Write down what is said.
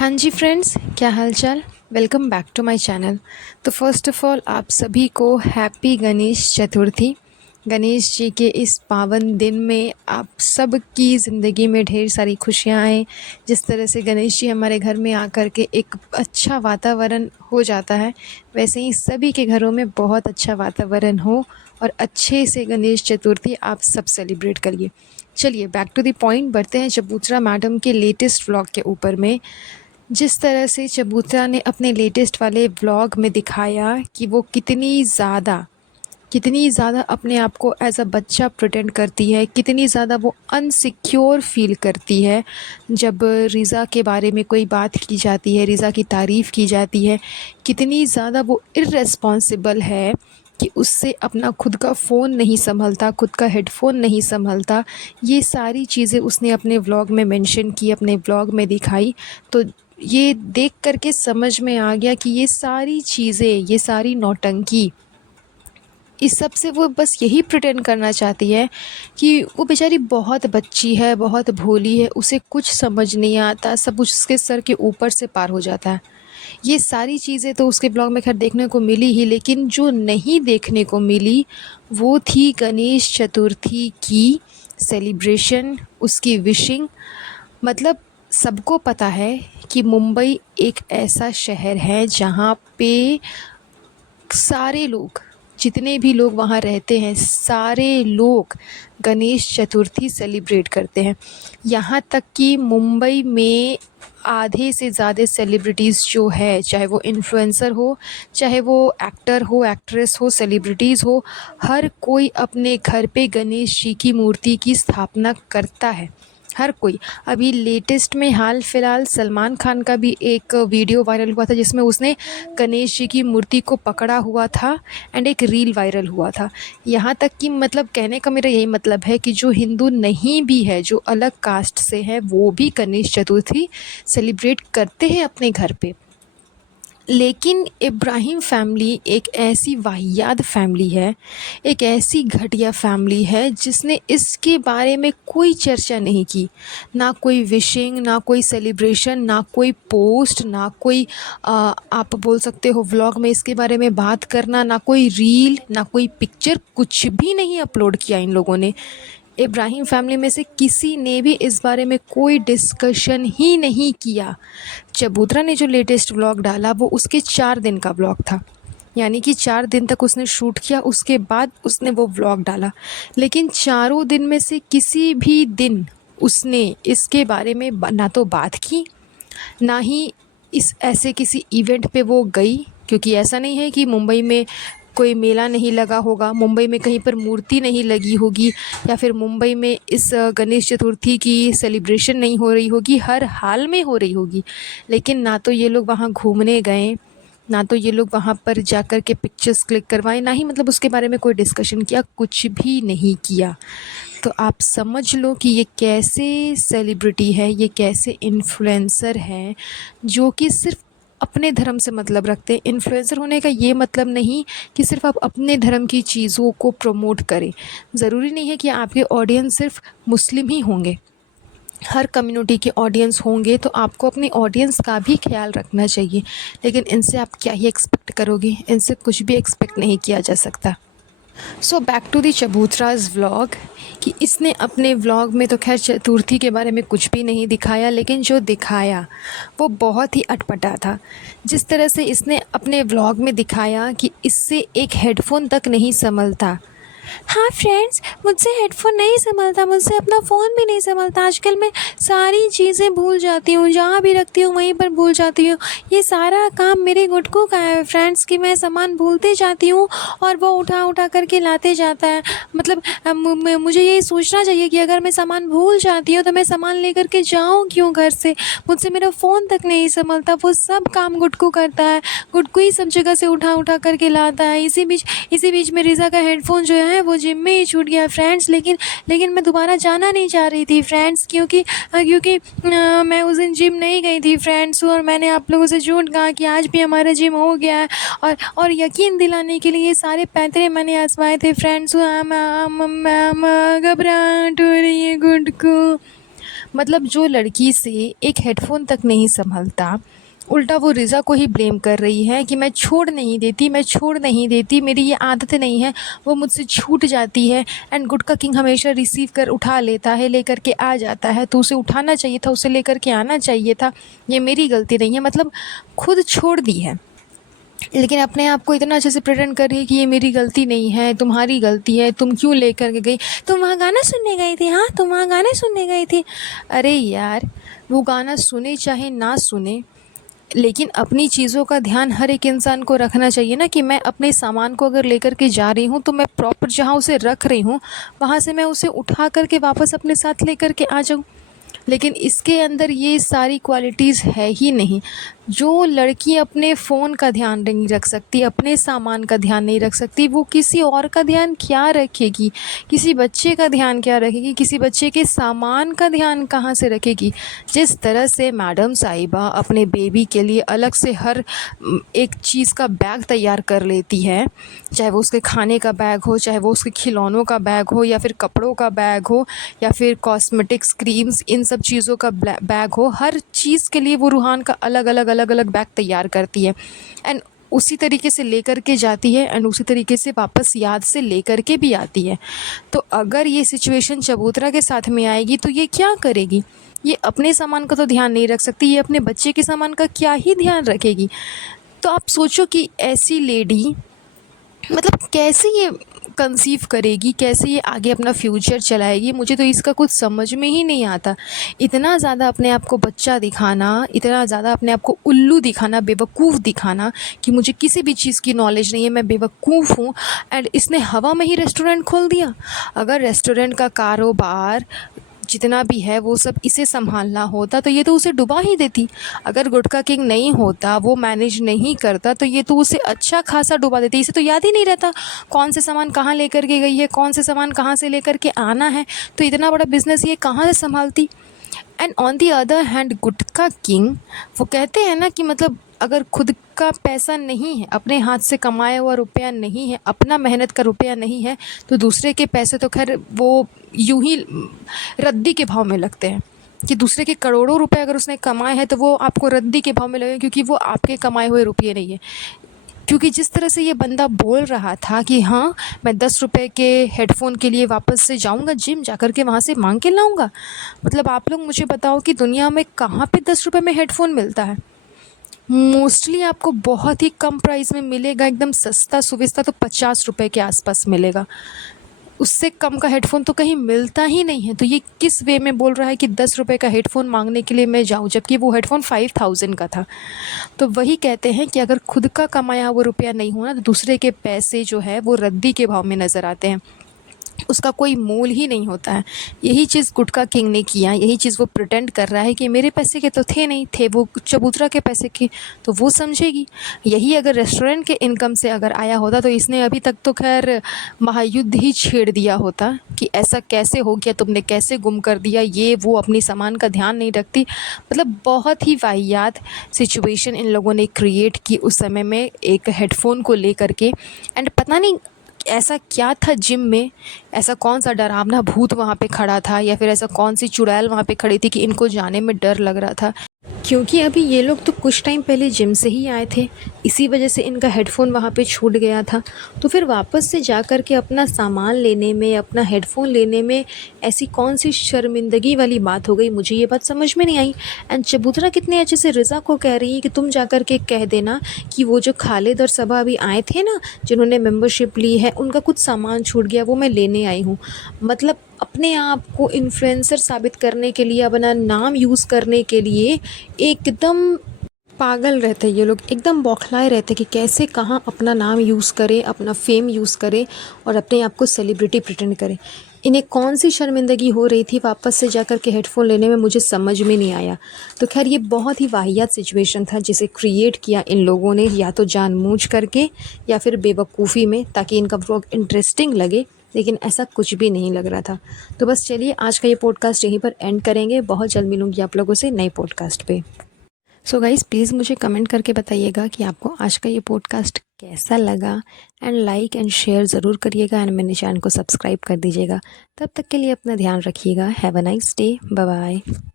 हाँ जी फ्रेंड्स, क्या हाल चाल। Welcome back to my channel. तो फर्स्ट ऑफ़ ऑल आप सभी को हैप्पी गणेश चतुर्थी। गणेश जी के इस पावन दिन में आप सब की ज़िंदगी में ढेर सारी खुशियाँ आएँ। जिस तरह से गणेश जी हमारे घर में आकर के एक अच्छा वातावरण हो जाता है, वैसे ही सभी के घरों में बहुत अच्छा वातावरण हो और अच्छे से गणेश चतुर्थी आप सब सेलिब्रेट करिए। चलिए बैक टू द पॉइंट बढ़ते हैं चबूतरा मैडम के लेटेस्ट व्लॉग के ऊपर में। जिस तरह से चबूतरा ने अपने लेटेस्ट वाले व्लॉग में दिखाया कि वो कितनी ज़्यादा अपने आप को एज अ बच्चा प्रिटेंड करती है, कितनी ज़्यादा वो अनसिक्योर फील करती है जब रिज़ा के बारे में कोई बात की जाती है, रिज़ा की तारीफ़ की जाती है, कितनी ज़्यादा वो इर्रेस्पॉन्सिबल है कि उससे अपना खुद का फ़ोन नहीं संभलता, खुद का हेडफ़ोन नहीं संभलता। ये सारी चीज़ें उसने अपने व्लॉग में मेंशन की, अपने व्लॉग में दिखाई। तो ये देख कर के समझ में आ गया कि ये सारी चीज़ें, ये सारी नौटंकी, इस सब से वो बस यही प्रिटेंड करना चाहती है कि वो बेचारी बहुत बच्ची है, बहुत भोली है, उसे कुछ समझ नहीं आता, सब कुछ उसके सर के ऊपर से पार हो जाता है। ये सारी चीज़ें तो उसके ब्लॉग में खैर देखने को मिली ही, लेकिन जो नहीं देखने को मिली वो थी गणेश चतुर्थी की सेलिब्रेशन, उसकी विशिंग। मतलब सबको पता है कि मुंबई एक ऐसा शहर है जहाँ पे सारे लोग, जितने भी लोग वहाँ रहते हैं, सारे लोग गणेश चतुर्थी सेलिब्रेट करते हैं। यहाँ तक कि मुंबई में आधे से ज़्यादा सेलिब्रिटीज़ जो है, चाहे वो इन्फ्लुएंसर हो, चाहे वो एक्टर हो, एक्ट्रेस हो, सेलिब्रिटीज़ हो, हर कोई अपने घर पे गणेश जी की मूर्ति की स्थापना करता है। हर कोई। अभी लेटेस्ट में हाल फिलहाल सलमान खान का भी एक वीडियो वायरल हुआ था जिसमें उसने गणेश जी की मूर्ति को पकड़ा हुआ था एंड एक रील वायरल हुआ था। यहाँ तक कि मतलब कहने का मेरा यही मतलब है कि जो हिंदू नहीं भी है, जो अलग कास्ट से है, वो भी गणेश चतुर्थी सेलिब्रेट करते हैं अपने घर पे। लेकिन इब्राहिम फैमिली एक ऐसी वाहियात फैमिली है, एक ऐसी घटिया फैमिली है जिसने इसके बारे में कोई चर्चा नहीं की। ना कोई विशिंग, ना कोई सेलिब्रेशन, ना कोई पोस्ट, ना कोई आप बोल सकते हो व्लॉग में इसके बारे में बात करना, ना कोई रील, ना कोई पिक्चर, कुछ भी नहीं अपलोड किया इन लोगों ने। इब्राहिम फैमिली में से किसी ने भी इस बारे में कोई डिस्कशन ही नहीं किया। चबूतरा ने जो लेटेस्ट व्लॉग डाला वो उसके 4 दिन का व्लॉग था, यानी कि 4 दिन तक उसने शूट किया, उसके बाद उसने वो व्लॉग डाला। लेकिन चारों दिन में से किसी भी दिन उसने इसके बारे में ना तो बात की, ना ही इस ऐसे किसी इवेंट पे वो गई। क्योंकि ऐसा नहीं है कि मुंबई में कोई मेला नहीं लगा होगा, मुंबई में कहीं पर मूर्ति नहीं लगी होगी, या फिर मुंबई में इस गणेश चतुर्थी की सेलिब्रेशन नहीं हो रही होगी, हर हाल में हो रही होगी। लेकिन ना तो ये लोग वहाँ घूमने गए, ना तो ये लोग वहाँ पर जाकर के पिक्चर्स क्लिक करवाए, ना ही मतलब उसके बारे में कोई डिस्कशन किया, कुछ भी नहीं किया। तो आप समझ लो कि ये कैसे सेलिब्रिटी है, ये कैसे इन्फ्लुएंसर हैं जो कि सिर्फ अपने धर्म से मतलब रखते हैं। इन्फ्लुएंसर होने का ये मतलब नहीं कि सिर्फ आप अपने धर्म की चीज़ों को प्रमोट करें। ज़रूरी नहीं है कि आपके ऑडियंस सिर्फ मुस्लिम ही होंगे, हर कम्युनिटी के ऑडियंस होंगे, तो आपको अपने ऑडियंस का भी ख्याल रखना चाहिए। लेकिन इनसे आप क्या ही एक्सपेक्ट करोगे, इनसे कुछ भी एक्सपेक्ट नहीं किया जा सकता। सो बैक टू दी चबूतराज व्लॉग, कि इसने अपने व्लॉग में तो खैर चतुर्थी के बारे में कुछ भी नहीं दिखाया, लेकिन जो दिखाया वो बहुत ही अटपटा था। जिस तरह से इसने अपने व्लॉग में दिखाया कि इससे एक हेडफोन तक नहीं संभलता। हाँ फ्रेंड्स, मुझसे हेडफोन नहीं संभलता, मुझसे अपना फ़ोन भी नहीं संभलता। आजकल मैं सारी चीज़ें भूल जाती हूँ, जहाँ भी रखती हूँ वहीं पर भूल जाती हूँ। ये सारा काम मेरे गुटकू का है फ्रेंड्स, कि मैं सामान भूलते जाती हूँ और वो उठा उठा करके लाते जाता है। मतलब मुझे ये सोचना चाहिए कि अगर मैं सामान भूल जाती हूँ तो मैं सामान लेकर के जाऊँ क्यों घर से। मुझसे मेरा फ़ोन तक नहीं संभलता, वो सब काम गुटकू करता है। गुटकू ही सब जगह से उठा उठा करके लाता है। इसी बीच में रिज़ा का हेडफ़ोन जो है वो जिम में ही छूट गया फ्रेंड्स। लेकिन मैं दोबारा जाना नहीं चाह रही थी फ्रेंड्स, क्योंकि मैं उस दिन जिम नहीं गई थी फ्रेंड्स, और मैंने आप लोगों से झूठ कहा कि आज भी हमारा जिम हो गया है। और यकीन दिलाने के लिए ये सारे पैंतरे मैंने आजमाए थे फ्रेंड्स। घबराहट हो रही है गुड को। मतलब जो लड़की से एक हेडफ़ोन तक नहीं सँभलता, उल्टा वो रिज़ा को ही ब्लेम कर रही है कि मैं छोड़ नहीं देती, मेरी ये आदत नहीं है, वो मुझसे छूट जाती है। एंड गुटखा किंग हमेशा रिसीव कर उठा लेता है, लेकर के आ जाता है, तो उसे उठाना चाहिए था, उसे लेकर के आना चाहिए था, ये मेरी गलती नहीं है। मतलब खुद छोड़ दी है, लेकिन अपने आप को इतना अच्छे से प्रेज़ेंट कर रही है कि ये मेरी गलती नहीं है, तुम्हारी गलती है, तुम क्यों लेकर के गई? तुम वहाँ गाना सुनने गई थी, हाँ, तुम वहाँ गाने सुनने गई थी। अरे यार, वो गाना सुने चाहे ना सुने, लेकिन अपनी चीज़ों का ध्यान हर एक इंसान को रखना चाहिए ना, कि मैं अपने सामान को अगर लेकर के जा रही हूँ तो मैं प्रॉपर जहाँ उसे रख रही हूँ वहाँ से मैं उसे उठा कर के वापस अपने साथ लेकर के आ जाऊँ। लेकिन इसके अंदर ये सारी क्वालिटीज़ है ही नहीं। जो लड़की अपने फ़ोन का ध्यान नहीं रख सकती, अपने सामान का ध्यान नहीं रख सकती, वो किसी और का ध्यान क्या रखेगी? किसी बच्चे का ध्यान क्या रखेगी? किसी बच्चे के सामान का ध्यान कहाँ से रखेगी? जिस तरह से मैडम साहिबा अपने बेबी के लिए अलग से हर एक चीज़ का बैग तैयार कर लेती है, चाहे वो उसके खाने का बैग हो, चाहे वो उसके खिलौनों का बैग हो, या फिर कपड़ों का बैग हो, या फिर कॉस्मेटिक्स, क्रीम्स, इन सब चीज़ों का बैग हो, हर चीज़ के लिए वो रूहान का अलग अलग बैग तैयार करती है। एंड उसी तरीके से लेकर के जाती है, एंड उसी तरीके से वापस याद से लेकर के भी आती है। तो अगर ये सिचुएशन चबूतरा के साथ में आएगी तो ये क्या करेगी? ये अपने सामान का तो ध्यान नहीं रख सकती, ये अपने बच्चे के सामान का क्या ही ध्यान रखेगी? तो आप सोचो कि ऐसी लेडी मतलब कैसे ये कंसीव करेगी, कैसे ये आगे अपना फ्यूचर चलाएगी? मुझे तो इसका कुछ समझ में ही नहीं आता। इतना ज़्यादा अपने आप को बच्चा दिखाना, इतना ज़्यादा अपने आप को उल्लू दिखाना, बेवकूफ़ दिखाना कि मुझे किसी भी चीज़ की नॉलेज नहीं है, मैं बेवकूफ़ हूँ। एंड इसने हवा में ही रेस्टोरेंट खोल दिया। अगर रेस्टोरेंट का कारोबार जितना भी है वो सब इसे संभालना होता तो ये तो उसे डुबा ही देती। अगर गुटखा किंग नहीं होता, वो मैनेज नहीं करता, तो ये तो उसे अच्छा खासा डुबा देती। इसे तो याद ही नहीं रहता कौन से सामान कहाँ लेकर के गई है, कौन से सामान कहाँ से लेकर के आना है, तो इतना बड़ा बिज़नेस ये कहाँ से संभालती। And on the other hand gutkha king, वो कहते हैं ना कि मतलब अगर खुद का पैसा नहीं है, अपने हाथ से कमाया हुआ रुपया नहीं है, अपना मेहनत का रुपया नहीं है, तो दूसरे के पैसे तो खैर वो यूं ही रद्दी के भाव में लगते हैं। कि दूसरे के करोड़ों रुपए अगर उसने कमाए हैं तो वो आपको रद्दी के भाव में लगे, क्योंकि वो आपके कमाए हुए रुपये नहीं है। क्योंकि जिस तरह से ये बंदा बोल रहा था कि हाँ, मैं 10 रुपए के हेडफ़ोन के लिए वापस से जाऊँगा जिम, जाकर के वहाँ से मांग के लाऊँगा। मतलब आप लोग मुझे बताओ कि दुनिया में कहाँ पे 10 रुपए में हेडफ़ोन मिलता है? मोस्टली आपको बहुत ही कम प्राइस में मिलेगा, एकदम सस्ता सुविस्ता तो 50 रुपए के आसपास मिलेगा। उससे कम का हेडफ़ोन तो कहीं मिलता ही नहीं है। तो ये किस वे में बोल रहा है कि 10 रुपए का हेडफ़ोन मांगने के लिए मैं जाऊँ, जबकि वो हेडफ़ोन 5000 का था। तो वही कहते हैं कि अगर खुद का कमाया हुआ रुपया नहीं हो ना, तो दूसरे के पैसे जो है वो रद्दी के भाव में नज़र आते हैं, उसका कोई मोल ही नहीं होता है। यही चीज़ गुटखा किंग ने किया, यही चीज़ वो प्रिटेंड कर रहा है कि मेरे पैसे के तो थे नहीं, थे वो चबूतरा के पैसे के, तो वो समझेगी। यही अगर रेस्टोरेंट के इनकम से अगर आया होता तो इसने अभी तक तो खैर महायुद्ध ही छेड़ दिया होता कि ऐसा कैसे हो गया, तुमने कैसे गुम कर दिया, ये वो अपनी सामान का ध्यान नहीं रखती। मतलब बहुत ही वाहियात सिचुएशन इन लोगों ने क्रिएट की उस समय में एक हेडफ़ोन को लेकर के। एंड पता नहीं ऐसा क्या था जिम में, ऐसा कौन सा डरावना भूत वहाँ पे खड़ा था, या फिर ऐसा कौन सी चुड़ैल वहाँ पे खड़ी थी कि इनको जाने में डर लग रहा था। क्योंकि अभी ये लोग तो कुछ टाइम पहले जिम से ही आए थे, इसी वजह से इनका हेडफ़ोन वहाँ पे छूट गया था। तो फिर वापस से जा कर के अपना सामान लेने में, अपना हेडफ़ोन लेने में ऐसी कौन सी शर्मिंदगी वाली बात हो गई, मुझे ये बात समझ में नहीं आई। एंड चबूतरा कितने अच्छे से रिज़ा को कह रही है कि तुम जा कर के कह देना कि वो जो खालिद और सबा अभी आए थे ना, जिन्होंने मेंबरशिप ली है, उनका कुछ सामान छूट गया, वो मैं लेने आई हूँ। मतलब अपने आप को इन्फ्लुएंसर साबित करने के लिए, अपना नाम यूज़ करने के लिए एकदम पागल रहते हैं ये लोग, एकदम बौखलाए रहते कि कैसे कहाँ अपना नाम यूज़ करें, अपना फेम यूज़ करें और अपने आप को सेलिब्रिटी प्रिटेंड करें। इन्हें कौन सी शर्मिंदगी हो रही थी वापस से जाकर के हेडफ़ोन लेने में, मुझे समझ में नहीं आया। तो खैर ये बहुत ही वाहियात सिचुएशन था जिसे क्रिएट किया इन लोगों ने, या तो जानबूझ करके या फिर बेवकूफ़ी में, ताकि इनका व्लॉग इंटरेस्टिंग लगे, लेकिन ऐसा कुछ भी नहीं लग रहा था। तो बस चलिए आज का ये पॉडकास्ट यहीं पर एंड करेंगे। बहुत जल्द मिलूँगी आप लोगों से नए पॉडकास्ट पे। सो गाइज़ प्लीज़ मुझे कमेंट करके बताइएगा कि आपको आज का ये पॉडकास्ट कैसा लगा एंड लाइक एंड शेयर ज़रूर करिएगा एंड मेरे चैनल को सब्सक्राइब कर दीजिएगा। तब तक के लिए अपना ध्यान रखिएगा। Have a nice day. Bye bye.